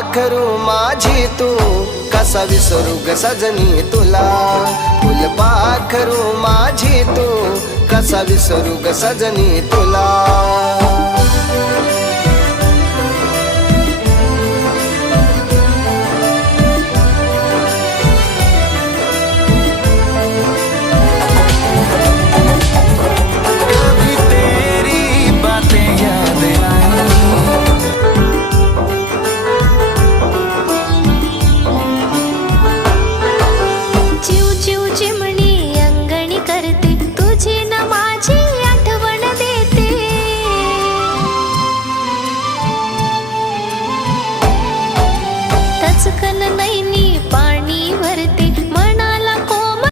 फुलपाखरू माझी तू कसा विसरू ग सजनी तुला फुलपाखरू माझी तू कसा विसरू ग सजनी तुला